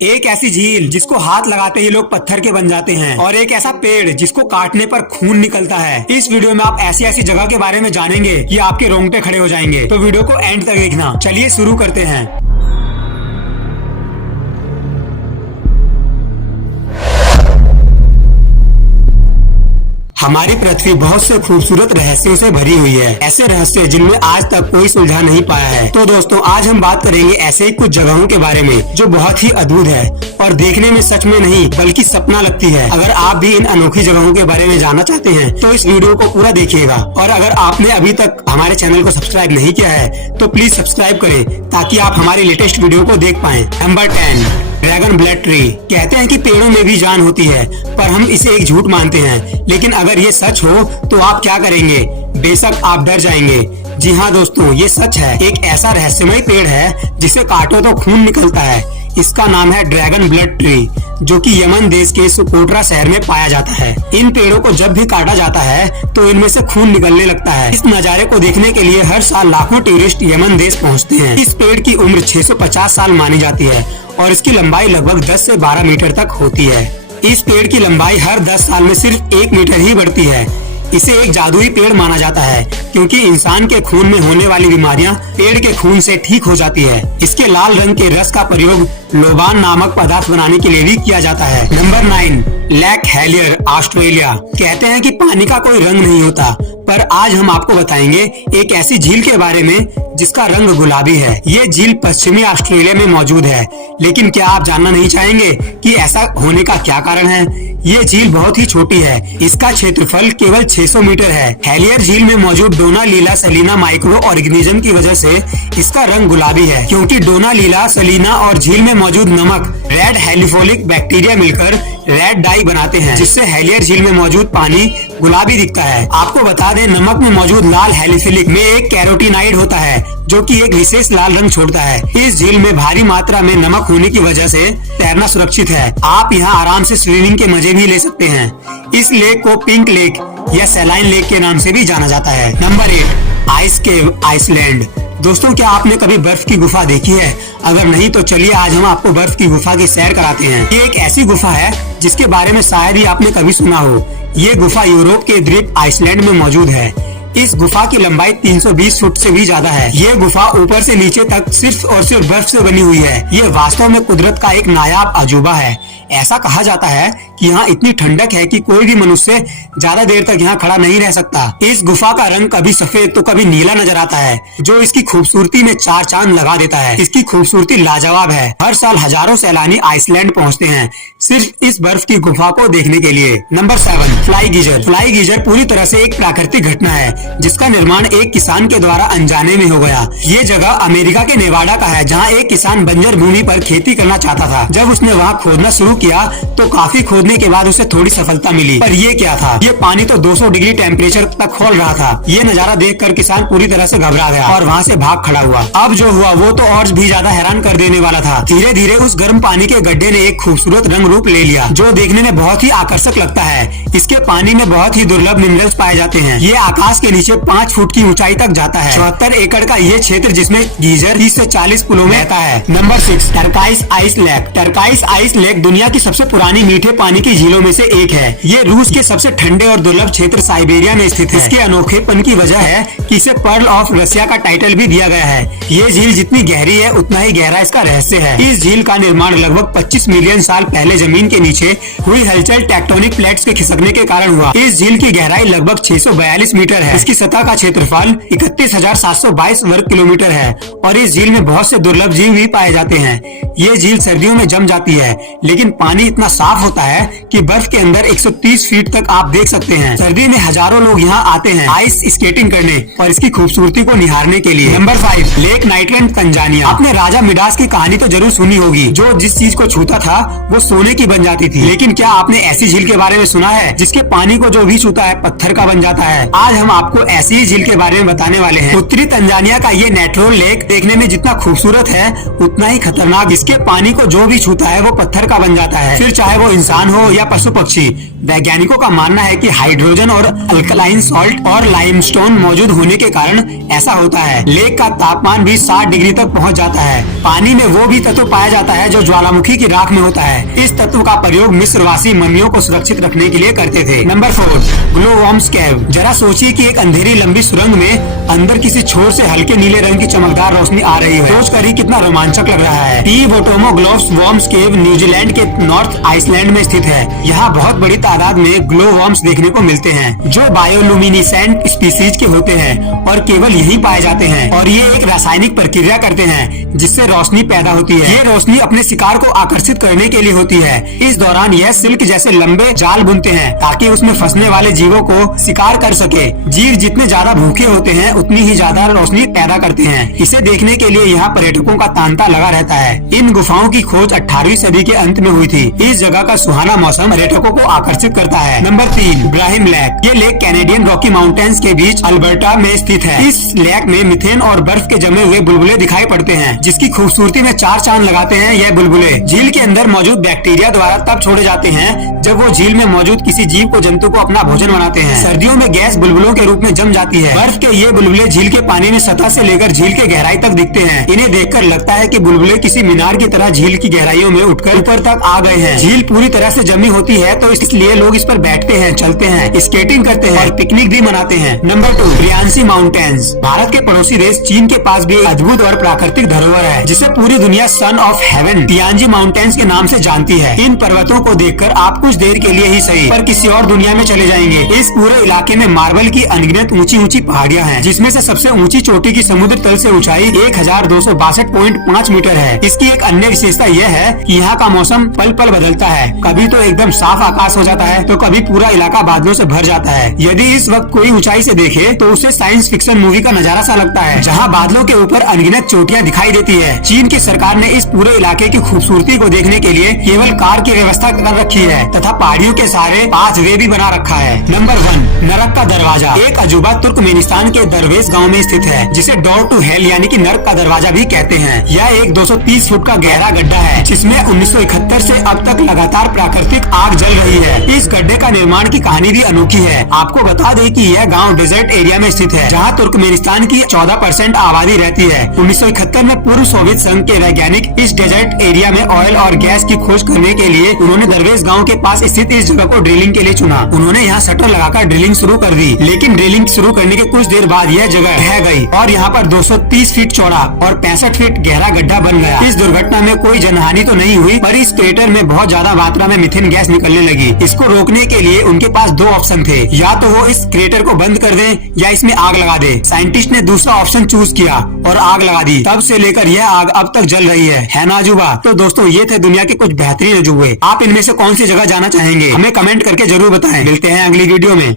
एक ऐसी झील जिसको हाथ लगाते ही लोग पत्थर के बन जाते हैं और एक ऐसा पेड़ जिसको काटने पर खून निकलता है। इस वीडियो में आप ऐसी ऐसी जगह के बारे में जानेंगे कि आपके रोंगटे खड़े हो जाएंगे। तो वीडियो को एंड तक देखना। चलिए शुरू करते हैं। हमारी पृथ्वी बहुत से खूबसूरत रहस्यों से भरी हुई है, ऐसे रहस्य जिनमें आज तक कोई सुलझा नहीं पाया है। तो दोस्तों, आज हम बात करेंगे ऐसे ही कुछ जगहों के बारे में जो बहुत ही अद्भुत है और देखने में सच में नहीं बल्कि सपना लगती है। अगर आप भी इन अनोखी जगहों के बारे में जानना चाहते हैं तो इस वीडियो को पूरा देखिएगा। और अगर आपने अभी तक हमारे चैनल को सब्सक्राइब नहीं किया है तो प्लीज सब्सक्राइब करें ताकि आप हमारी लेटेस्ट वीडियो को देख पाएं। Number 10, dragon blood tree. कहते हैं कि पेड़ों में भी जान होती है, पर हम इसे एक झूठ मानते हैं। लेकिन अगर ये सच हो तो आप क्या करेंगे? बेशक आप डर जाएंगे। जी हाँ दोस्तों, ये सच है। एक ऐसा रहस्यमय पेड़ है जिसे काटो तो खून निकलता है। इसका नाम है ड्रैगन ब्लड ट्री, जो कि यमन देश के सुकोट्रा शहर में पाया जाता है। इन पेड़ों को जब भी काटा जाता है तो इनमें से खून निकलने लगता है। इस नज़ारे को देखने के लिए हर साल लाखों टूरिस्ट यमन देश पहुंचते हैं। इस पेड़ की उम्र 650 साल मानी जाती है और इसकी लंबाई लगभग 10 से 12 मीटर तक होती है। इस पेड़ की लंबाई हर 10 साल में सिर्फ 1 मीटर ही बढ़ती है। इसे एक जादुई पेड़ माना जाता है क्योंकि इंसान के खून में होने वाली बीमारियां पेड़ के खून से ठीक हो जाती है। इसके लाल रंग के रस का प्रयोग लोबान नामक पदार्थ बनाने के लिए भी किया जाता है। Number 9, Lake Hillier, Australia. कहते हैं कि पानी का कोई रंग नहीं होता, पर आज हम आपको बताएंगे एक ऐसी झील के बारे में जिसका रंग गुलाबी है। ये झील पश्चिमी ऑस्ट्रेलिया में मौजूद है। लेकिन क्या आप जानना नहीं चाहेंगे कि ऐसा होने का क्या कारण है? ये झील बहुत ही छोटी है। इसका क्षेत्रफल केवल 600 मीटर है। हेलियर झील में मौजूद डोना लीला सलीना माइक्रो ऑर्गेनिज्म की वजह से इसका रंग गुलाबी है, क्योंकि डोना लीला सलीना और झील में मौजूद नमक रेड हेलिफोलिक बैक्टीरिया मिलकर रेड डाई बनाते हैं, जिससे हेलियर झील में मौजूद पानी गुलाबी दिखता है। आपको बता दें, नमक में मौजूद लाल हेलिफिलिक में एक कैरोटीनाइड होता है जो कि एक विशेष लाल रंग छोड़ता है। इस झील में भारी मात्रा में नमक होने की वजह से तैरना सुरक्षित है। आप यहाँ आराम से स्विमिंग के मजे भी ले सकते हैं। इस लेक को पिंक लेक या सैलाइन लेक के नाम से भी जाना जाता है। नंबर 8, आइस केव, आइसलैंड। दोस्तों, क्या आपने कभी बर्फ की गुफा देखी है? अगर नहीं तो चलिए आज हम आपको बर्फ की गुफा की सैर कराते हैं। ये एक ऐसी गुफा है जिसके बारे में शायद ही आपने कभी सुना हो। ये गुफा यूरोप के द्वीप आइसलैंड में मौजूद है। इस गुफा की लंबाई 320 फुट से भी ज्यादा है। ये गुफा ऊपर से नीचे तक सिर्फ और सिर्फ बर्फ से बनी हुई है। ये वास्तव में कुदरत का एक नायाब अजूबा है। ऐसा कहा जाता है कि यहाँ इतनी ठंडक है कि कोई भी मनुष्य ज्यादा देर तक यहाँ खड़ा नहीं रह सकता। इस गुफा का रंग कभी सफेद तो कभी नीला नजर आता है, जो इसकी खूबसूरती में 4 चांद लगा देता है। इसकी खूबसूरती लाजवाब है। हर साल हजारों सैलानी आइसलैंड पहुँचते हैं सिर्फ इस बर्फ की गुफा को देखने के लिए। Number 7, fly geyser. Fly geyser पूरी तरह से एक प्राकृतिक घटना है जिसका निर्माण एक किसान के द्वारा अनजाने में हो गया। ये जगह अमेरिका के नेवाडा का है, जहाँ एक किसान बंजर भूमि पर खेती करना चाहता था। जब उसने वहाँ खोदना शुरू किया तो काफी खोदने के बाद उसे थोड़ी सफलता मिली। पर ये क्या था? ये पानी तो 200 डिग्री टेम्परेचर तक खोल रहा था। ये नजारा देखकर किसान पूरी तरह से घबरा गया और वहाँ से भाग खड़ा हुआ। अब जो हुआ वो तो और भी ज्यादा हैरान कर देने वाला था। धीरे धीरे उस गर्म पानी के गड्ढे ने एक खूबसूरत रंग रूप ले लिया जो देखने में बहुत ही आकर्षक लगता है। इसके पानी में बहुत ही दुर्लभ मिनरल्स पाए जाते हैं। ये आकाश के नीचे 5 फुट की ऊंचाई तक जाता है। 74 एकड़ का ये क्षेत्र जिसमें गीजर 30 से 40 पुलों में रहता है। Number 6, Turquoise Ice Lake. Turquoise Ice Lake दुनिया की सबसे पुरानी मीठे पानी की झीलों में से एक है। ये रूस के सबसे ठंडे और दुर्लभ क्षेत्र साइबेरिया में स्थित है। इसके अनोखेपन की वजह है कि इसे पर्ल ऑफ रसिया का टाइटल भी दिया गया है। ये झील जितनी गहरी है उतना ही गहरा इसका रहस्य है। इस झील का निर्माण लगभग 25 मिलियन साल पहले जमीन के नीचे हुई हलचल टेक्टोनिक प्लेट्स के खिसकने के कारण हुआ। इस झील की गहराई लगभग 642 मीटर है। इसकी सतह का क्षेत्रफल 31,722 वर्ग किलोमीटर है और इस झील में बहुत से दुर्लभ जीव भी पाए जाते हैं। ये झील सर्दियों में जम जाती है, लेकिन पानी इतना साफ होता है कि बर्फ के अंदर 130 फीट तक आप देख सकते हैं। सर्दी में हजारों लोग यहाँ आते हैं आइस स्केटिंग करने और इसकी खूबसूरती को निहारने के लिए। Number 5, Lake Nightland, Tanzania. आपने राजा मिडास की कहानी तो जरूर सुनी होगी, जो जिस चीज को छूता था वो सोने की बन जाती थी। लेकिन क्या आपने ऐसी झील के बारे में सुना है जिसके पानी को जो भी छूता है पत्थर का बन जाता है? आज हम आपको ऐसी ही झील के बारे में बताने वाले हैं। उत्तरी तंजानिया का ये नेट्रोल लेक देखने में जितना खूबसूरत है उतना ही खतरनाक। इसके पानी को जो भी छूता है वो पत्थर का बन जाता है, फिर चाहे वो इंसान हो या पशु पक्षी, वैज्ञानिकों का मानना है कि हाइड्रोजन और अल्कलाइन सॉल्ट और लाइमस्टोन मौजूद होने के कारण ऐसा होता है। लेक का तापमान भी 60 डिग्री तक पहुंच जाता है। पानी में वो भी तत्व पाया जाता है जो ज्वालामुखी की राख में होता है। इस तत्व का प्रयोग मिस्रवासी मम्मियों को सुरक्षित रखने के लिए करते थे। नंबर 4, ग्लोवर्म्स केव। जरा सोचिए कि एक अंधेरी लंबी सुरंग में अंदर किसी छोर से हल्के नीले रंग की चमकदार रोशनी आ रही है। सोच कर ही कितना रोमांचक लग रहा है। टी वोटोमो ग्लोवर्म्स केव न्यूजीलैंड के नॉर्थ आइसलैंड में स्थित है। यहाँ बहुत बड़ी तादाद में ग्लोवर्म्स देखने को मिलते हैं जो बायोलुमिनिसेंट स्पीसीज के होते हैं और केवल यही पाए जाते हैं। और ये एक रासायनिक प्रक्रिया करते हैं जिससे रोशनी पैदा होती है। ये रोशनी अपने शिकार को आकर्षित करने के लिए होती है। इस दौरान यह सिल्क जैसे लंबे जाल बुनते हैं ताकि उसमें फंसने वाले जीवों को शिकार कर सके। जीव जितने ज्यादा भूखे होते हैं उतनी ही ज्यादा रोशनी पैदा करते हैं। इसे देखने के लिए यहाँ पर्यटकों का तांता लगा रहता है। इन गुफाओं की खोज 18वीं सदी के अंत में हुई थी। इस जगह का सुहाना मौसम पर्यटकों को आकर्षित करता है। नंबर 3, ब्राहिम लेक। ये लेक कैनेडियन रॉकी माउंटेन्स के बीच अल्बर्टा में स्थित है। इस लेक में मीथेन और बर्फ के जमे हुए बुलबुले दिखाई पड़ते हैं जिसकी खूबसूरती में 4 चांद लगाते हैं। यह बुलबुले झील के अंदर मौजूद बैक्टीरिया द्वारा तब छोड़े जाते हैं जब वो झील में मौजूद किसी जीव को जंतु को अपना भोजन बनाते हैं। सर्दियों में गैस बुलबुलों के रूप में जम जाती है। बर्फ के ये बुलबुले झील के पानी में सतह से लेकर झील के गहराई तक दिखते हैं। इन्हें देखकर लगता है कि बुलबुले किसी मीनार की तरह झील की गहराइयों में उठकर ऊपर तक आ गए हैं। झील पूरी तरह से जमी होती है तो इसलिए लोग इस पर बैठते हैं, चलते हैं, स्केटिंग करते हैं और पिकनिक भी मनाते हैं। Number 2, Riyansi mountains. भारत के पड़ोसी देश चीन के पास भी अद्भुत और प्राकृतिक धरोहर है जिसे पूरी दुनिया सन ऑफ हेवन तियांजी माउंटेन्स के नाम से जानती है। इन पर्वतों को देखकर आप कुछ देर के लिए ही सही पर किसी और दुनिया में चले जाएंगे। इस पूरे इलाके में मार्बल की अनगिनत ऊंची ऊंची पहाड़ियां हैं जिसमें से सबसे ऊंची चोटी की समुद्र तल से ऊंचाई 1262.5 मीटर है। इसकी एक अन्य विशेषता यह है कि यहाँ का मौसम पल पल बदलता है। कभी तो एकदम साफ आकाश हो जाता है तो कभी पूरा इलाका बादलों से भर जाता है। यदि इस वक्त कोई ऊंचाई से देखे तो उसे साइंस फिक्शन मूवी का नजारा सा लगता है जहाँ बादलों के ऊपर अनगिनत चोटियां दिखाई देती है। चीन की सरकार ने इस पूरे इलाके की खूबसूरती को देखने के लिए केवल कार की व्यवस्था कर रखी है तथा पहाड़ियों के सहारे पाथवे भी बना रखा है। नंबर 1, नरक का दरवाजा। एक अजूबा तुर्कमेनिस्तान के दरवेश गाँव में स्थित है जिसे डोर टू हेल यानी कि नरक का दरवाजा भी कहते हैं। यह एक 230 फुट का गहरा गड्ढा है जिसमें 1971 से अब तक लगातार प्राकृतिक आग जल रही है। इस गड्ढे का निर्माण की कहानी भी अनोखी है। आपको बता दें कि यह गांव डेजर्ट एरिया में स्थित है जहां तुर्कमेनिस्तान की 14% आबादी रहती है। 1971 में पूर्व सोवियत संघ के वैज्ञानिक इस डेजर्ट एरिया में ऑयल और गैस की खोज करने के लिए उन्होंने दरवेश गाँव के पास स्थित इस जगह को ड्रिलिंग के लिए चुना। उन्होंने यहाँ शटर लगाकर ड्रिलिंग शुरू कर दी लेकिन ड्रिलिंग शुरू करने के कुछ देर बाद यह जगह ढह गई और यहाँ पर 230 फीट चौड़ा और 65 फीट गहरा गड्ढा बन गया। इस दुर्घटना में कोई जनहानि तो नहीं हुई पर इस क्रेटर में बहुत ज्यादा मात्रा में मीथेन गैस निकलने लगी। इसको रोकने के लिए उनके पास 2 ऑप्शन थे, या तो वो इस क्रेटर को बंद कर दें या इसमें आग लगा दे। साइंटिस्ट ने दूसरा ऑप्शन चूज किया और आग लगा दी। तब से लेकर यह आग अब तक जल रही है ना अजूबा? तो दोस्तों ये थे दुनिया के कुछ बेहतरीन अजूबे। आप इनमें से कौन सी जगह जाना चाहेंगे हमें कमेंट करके जरूर बताएं। मिलते हैं अगली वीडियो में।